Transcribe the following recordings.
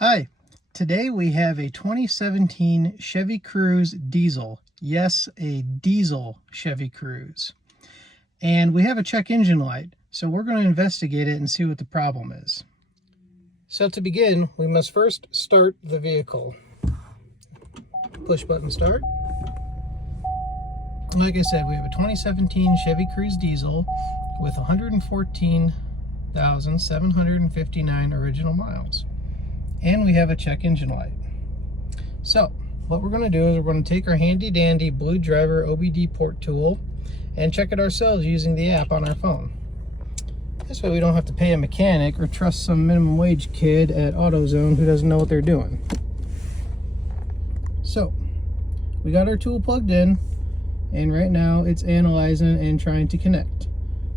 Hi, today we have a 2017 Chevy Cruze Diesel. Yes, a diesel Chevy Cruze. And we have a check engine light, so we're going to investigate it and see what the problem is. So to begin, we must first start the vehicle. Push button start. Like I said, we have a 2017 Chevy Cruze Diesel with 114,759 original miles. And we have a check engine light. So what we're going to do is we're going to take our handy dandy Blue Driver OBD port tool and check it ourselves using the app on our phone. This way we don't have to pay a mechanic or trust some minimum wage kid at AutoZone who doesn't know what they're doing. So we got our tool plugged in, and right now it's analyzing and trying to connect.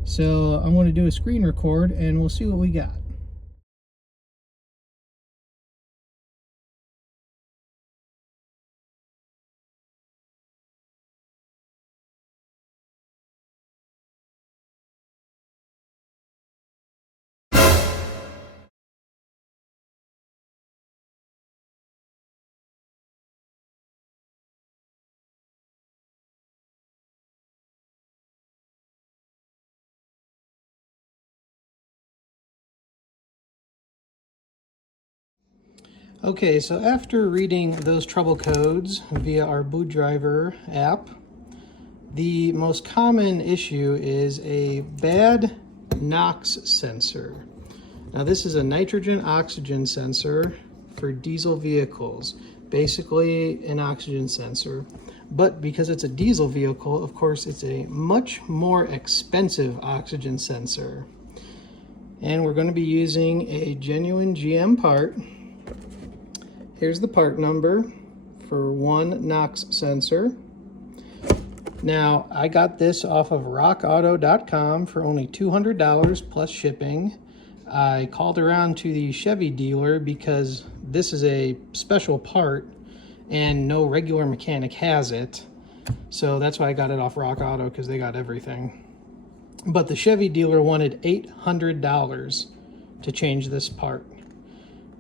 So I'm going to do a screen record and we'll see what we got. Okay, so after reading those trouble codes via our Blue Driver app, the most common issue is a bad NOx sensor. Now this is a nitrogen oxygen sensor for diesel vehicles, basically an oxygen sensor. But because it's a diesel vehicle, of course, it's a much more expensive oxygen sensor. And we're going to be using a genuine GM part. Here's the part number for one NOx sensor. Now, I got this off of rockauto.com for only $200 plus shipping. I called around to the Chevy dealer because this is a special part and no regular mechanic has it. So that's why I got it off Rock Auto, because they got everything. But the Chevy dealer wanted $800 to change this part.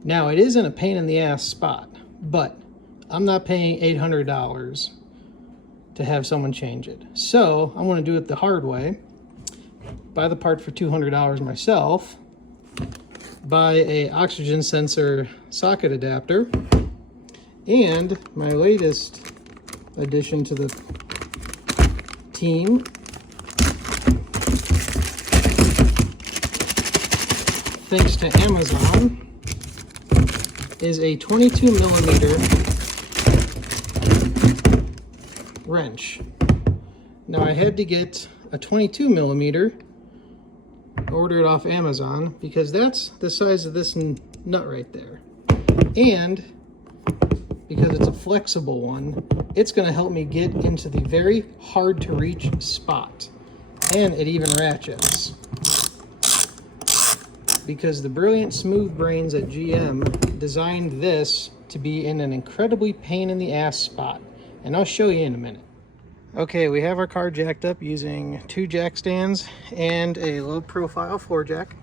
Now, it is in a pain in the ass spot, but I'm not paying $800 to have someone change it. So I'm going to do it the hard way. Buy the part for $200 myself. Buy a oxygen sensor socket adapter. And my latest addition to the team, thanks to Amazon, is a 22 millimeter wrench. Now I had to get a 22 millimeter, order it off Amazon, because that's the size of this nut right there. And because it's a flexible one, it's going to help me get into the very hard to reach spot. And it even ratchets, because the brilliant smooth brains at GM designed this to be in an incredibly pain in the ass spot, and I'll show you in a minute. Okay, we have our car jacked up using 2 jack stands and a low profile floor jack,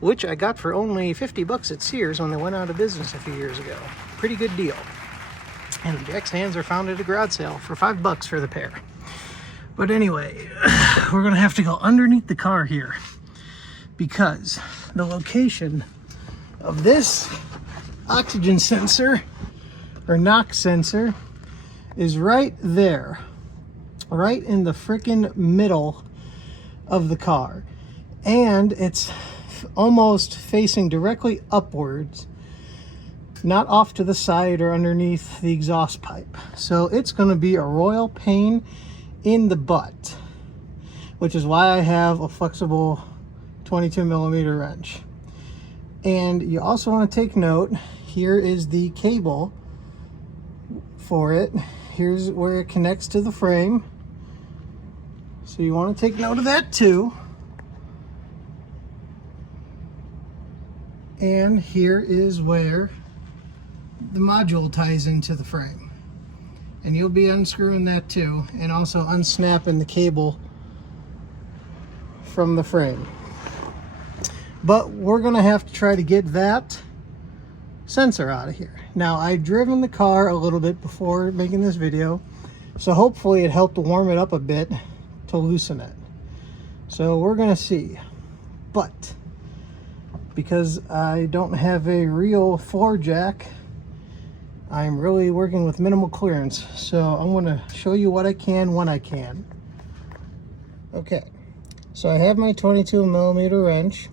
which I got for only 50 bucks at Sears when they went out of business a few years ago. Pretty good deal. And the jack stands are found at a garage sale for 5 bucks for the pair. But anyway, we're gonna have to go underneath the car here, because the location of this oxygen sensor or NOx sensor is right there, right in the frickin' middle of the car, and it's almost facing directly upwards, not off to the side or underneath the exhaust pipe. So it's going to be a royal pain in the butt, which is why I have a flexible 22 millimeter wrench. And you also want to take note, here is the cable for it. Here's where it connects to the frame. So you want to take note of that too. And here is where the module ties into the frame. And you'll be unscrewing that too, and also unsnapping the cable from the frame. But we're gonna have to try to get that sensor out of here. Now, I've driven the car a little bit before making this video, so hopefully it helped warm it up a bit to loosen it. So we're gonna see. But because I don't have a real floor jack, I'm really working with minimal clearance. So I'm gonna show you what I can when I can. Okay, so I have my 22mm wrench,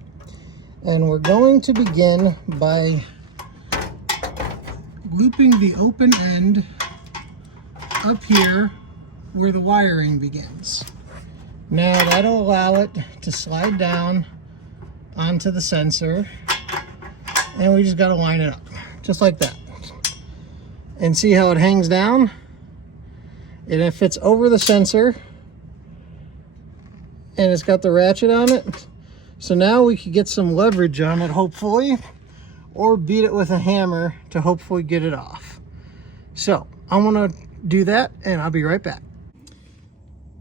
and we're going to begin by looping the open end up here where the wiring begins. Now that'll allow it to slide down onto the sensor, and we just got to line it up just like that. And see how it hangs down? And it fits over the sensor, and it's got the ratchet on it. So now we could get some leverage on it, hopefully, or beat it with a hammer to hopefully get it off. So I'm gonna do that, and I'll be right back.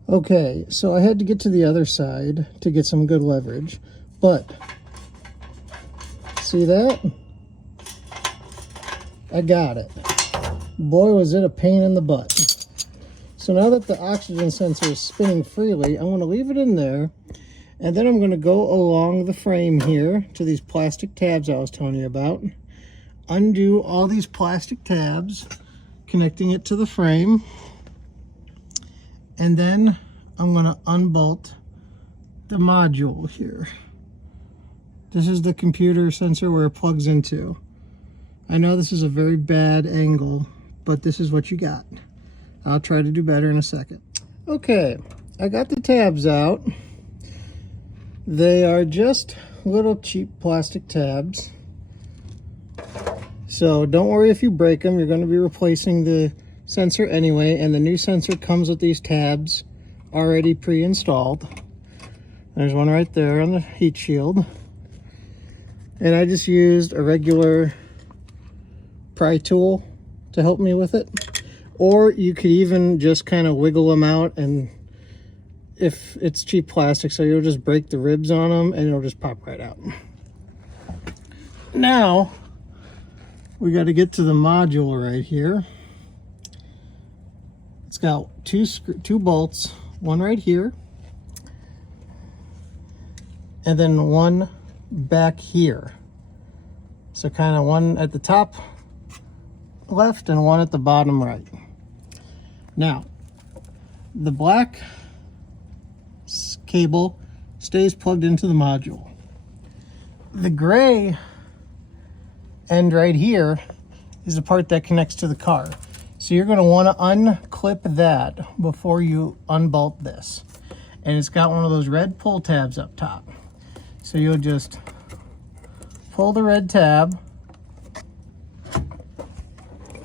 Okay, so I had to get to the other side to get some good leverage, but see that? I got it. Boy, was it a pain in the butt. So now that the oxygen sensor is spinning freely, I'm gonna leave it in there, and then I'm gonna go along the frame here to these plastic tabs I was telling you about, undo all these plastic tabs, connecting it to the frame, and then I'm gonna unbolt the module here. This is the computer sensor where it plugs into. I know this is a very bad angle, but this is what you got. I'll try to do better in a second. Okay, I got the tabs out. They are just little cheap plastic tabs. So don't worry if you break them. You're going to be replacing the sensor anyway, and the new sensor comes with these tabs already pre-installed. There's one right there on the heat shield. And I just used a regular pry tool to help me with it. Or you could even just kind of wiggle them out, and if it's cheap plastic, so you'll just break the ribs on them and it'll just pop right out. Now we got to get to the module right here. It's got two bolts, one right here and then one back here. So kind of one at the top left and one at the bottom right. Now the black cable stays plugged into the module. The gray end right here is the part that connects to the car. So you're going to want to unclip that before you unbolt this. And it's got one of those red pull tabs up top. So you'll just pull the red tab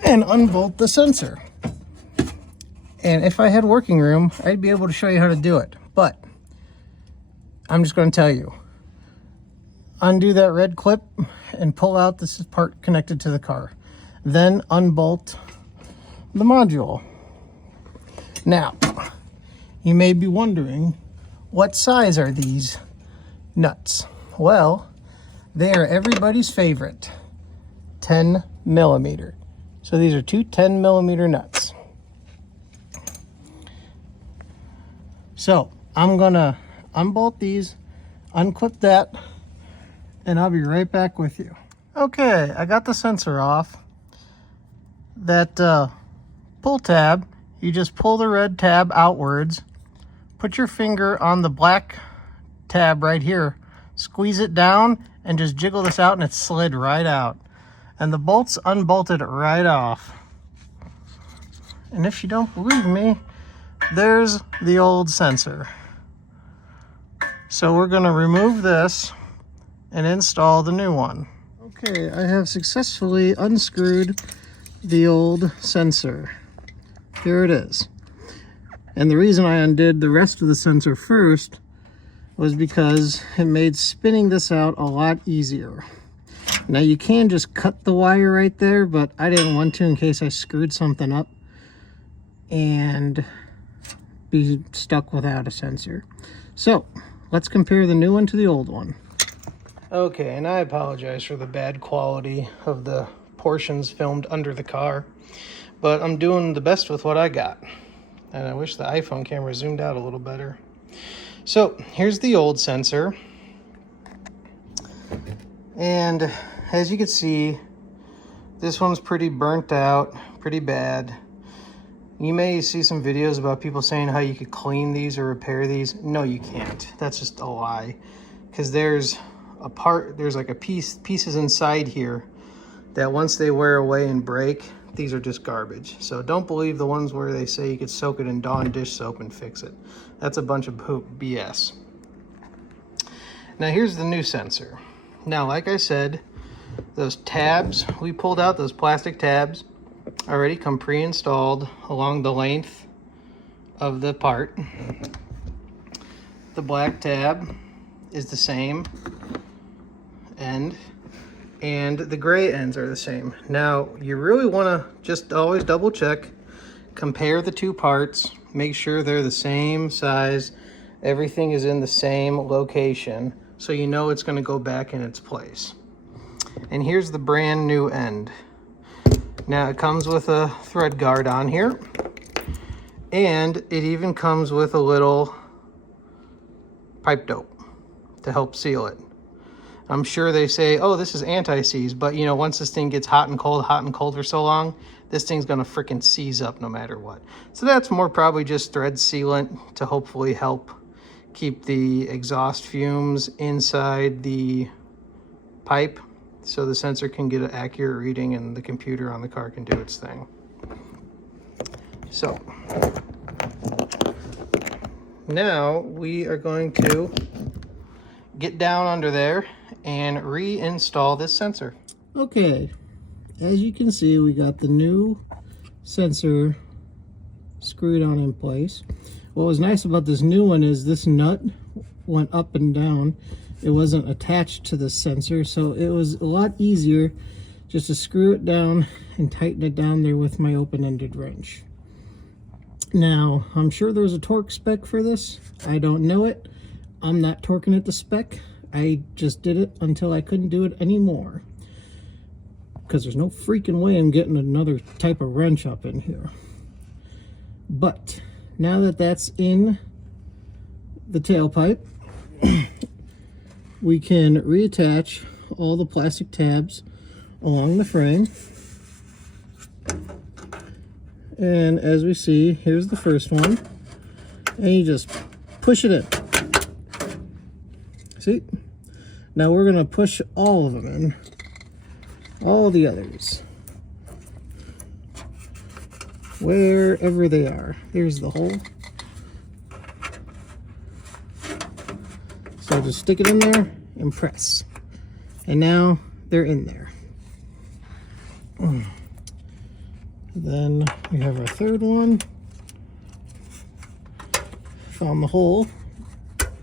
and unbolt the sensor. And if I had working room, I'd be able to show you how to do it. But I'm just going to tell you. Undo that red clip and pull out this part connected to the car. Then unbolt the module. Now, you may be wondering, what size are these nuts? Well, they are everybody's favorite, 10 millimeter. So these are two 10 millimeter nuts. So I'm gonna unbolt these, unclip that, and I'll be right back with you. Okay, I got the sensor off. That pull tab, you just pull the red tab outwards, put your finger on the black tab right here, squeeze it down, and just jiggle this out, and it slid right out. And the bolts unbolted right off. And if you don't believe me, there's the old sensor. So we're going to remove this and install the new one. Okay, I have successfully unscrewed the old sensor. Here it is. And the reason I undid the rest of the sensor first was because it made spinning this out a lot easier. Now you can just cut the wire right there, but I didn't want to in case I screwed something up and be stuck without a sensor. So let's compare the new one to the old one. Okay, and I apologize for the bad quality of the portions filmed under the car, but I'm doing the best with what I got. And I wish the iPhone camera zoomed out a little better. So here's the old sensor. And as you can see, this one's pretty burnt out, pretty bad. You may see some videos about people saying how you could clean these or repair these. No, you can't. That's just a lie. Because there's like pieces inside here that once they wear away and break, these are just garbage. So don't believe the ones where they say you could soak it in Dawn dish soap and fix it. That's a bunch of BS. Now here's the new sensor. Now, like I said, those tabs we pulled out, those plastic tabs, already come pre-installed along the length of the part. The black tab is the same end, and the gray ends are the same. Now, you really want to just always double check, compare the two parts, make sure they're the same size, everything is in the same location, so you know it's going to go back in its place. And here's the brand new end. Now, it comes with a thread guard on here, and it even comes with a little pipe dope to help seal it. I'm sure they say, oh, this is anti-seize, but you know, once this thing gets hot and cold for so long, this thing's gonna freaking seize up no matter what. So that's more probably just thread sealant to hopefully help keep the exhaust fumes inside the pipe so the sensor can get an accurate reading and the computer on the car can do its thing. So now we are going to get down under there and reinstall this sensor. Okay, as you can see, we got the new sensor screwed on in place. What was nice about this new one is this nut went up and down. It wasn't attached to the sensor, so it was a lot easier just to screw it down and tighten it down there with my open-ended wrench. Now, I'm sure there's a torque spec for this. I don't know it. I'm not torquing it to spec. I just did it until I couldn't do it anymore, because there's no freaking way I'm getting another type of wrench up in here. But now that that's in the tailpipe, we can reattach all the plastic tabs along the frame. And as we see, here's the first one, and you just push it in. See? Now we're going to push all of them in, all the others, wherever they are. Here's the hole. So just stick it in there and press. And now they're in there. Then we have our third one. Found the hole.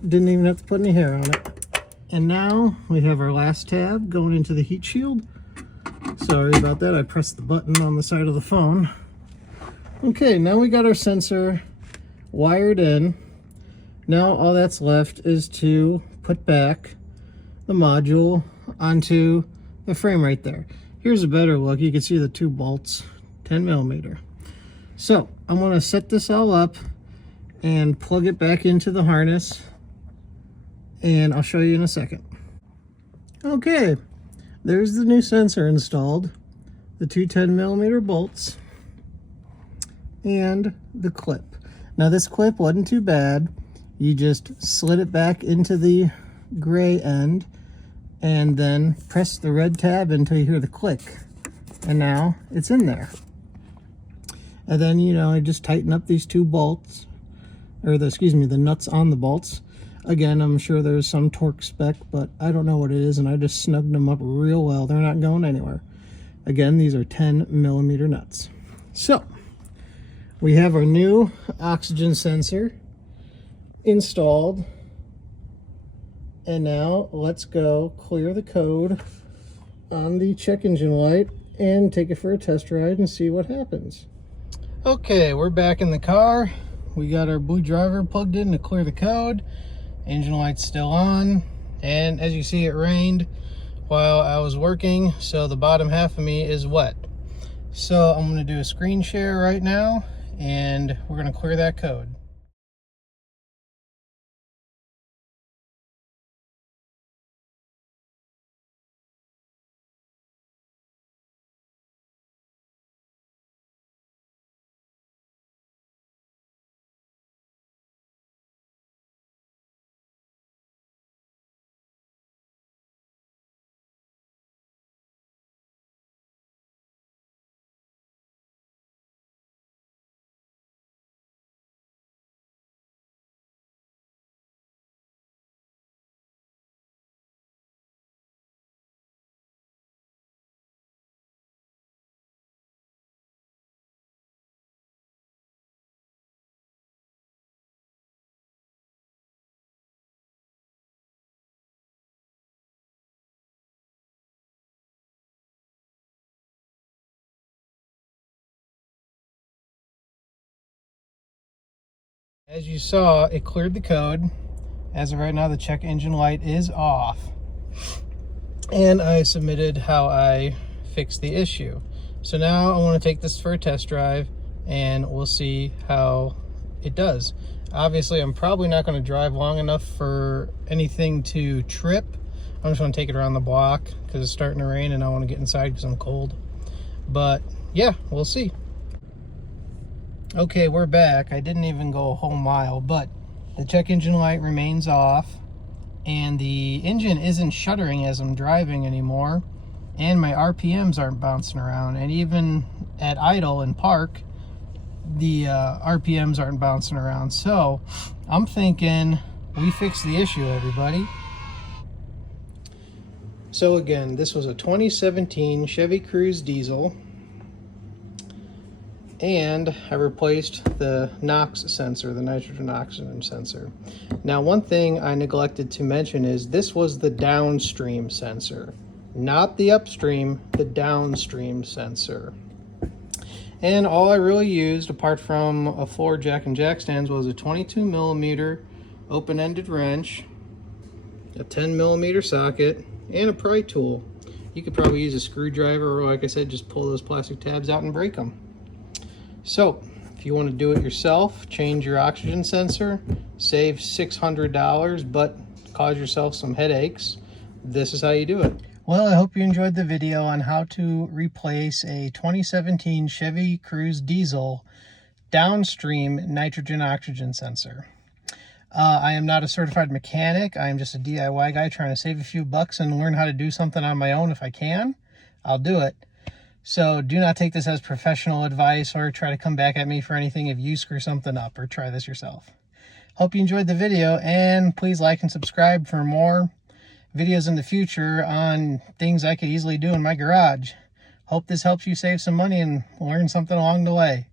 Didn't even have to put any hair on it. And now we have our last tab going into the heat shield. Sorry about that, I pressed the button on the side of the phone. Okay, now we got our sensor wired in. Now all that's left is to put back the module onto the frame right there. Here's a better look. You can see the two bolts, 10mm. So I'm going to set this all up and plug it back into the harness, and I'll show you in a second. Okay, there's the new sensor installed, the two 10mm bolts and the clip. Now this clip wasn't too bad. You just slid it back into the gray end and then press the red tab until you hear the click, and now it's in there. And then, you know, I just tighten up these two bolts, or the nuts on the bolts. Again, I'm sure there's some torque spec, but I don't know what it is, and I just snugged them up real well. They're not going anywhere. Again, these are 10mm nuts. So we have our new oxygen sensor installed, and now let's go clear the code on the check engine light and take it for a test ride and see what happens. Okay, we're back in the car. We got our blue driver plugged in to clear the code. Engine light's still on, and as you see, it rained while I was working, so the bottom half of me is wet. So I'm going to do a screen share right now, and we're going to clear that code. As you saw, it cleared the code. As of right now, the check engine light is off. And I submitted how I fixed the issue. So now I want to take this for a test drive, and we'll see how it does. Obviously, I'm probably not going to drive long enough for anything to trip. I'm just going to take it around the block because it's starting to rain and I want to get inside because I'm cold. But yeah, we'll see. Okay, we're back. I didn't even go a whole mile, but the check engine light remains off, and the engine isn't shuddering as I'm driving anymore, and my RPMs aren't bouncing around, and even at idle in park, the RPMs aren't bouncing around. So I'm thinking we fixed the issue, everybody. So again, this was a 2017 Chevy Cruze Diesel, and I replaced the NOx sensor, the nitrogen oxide sensor. Now, one thing I neglected to mention is this was the downstream sensor, not the upstream, the downstream sensor. And all I really used, apart from a floor jack and jack stands, was a 22mm open-ended wrench, a 10mm socket, and a pry tool. You could probably use a screwdriver, or like I said, just pull those plastic tabs out and break them. So if you want to do it yourself, change your oxygen sensor, save $600, but cause yourself some headaches, this is how you do it. Well, I hope you enjoyed the video on how to replace a 2017 Chevy Cruze Diesel downstream nitrogen oxygen sensor. I am not a certified mechanic. I am just a DIY guy trying to save a few bucks and learn how to do something on my own. If I can, I'll do it. So do not take this as professional advice or try to come back at me for anything if you screw something up, or try this yourself. Hope you enjoyed the video, and please like and subscribe for more videos in the future on things I could easily do in my garage. Hope this helps you save some money and learn something along the way.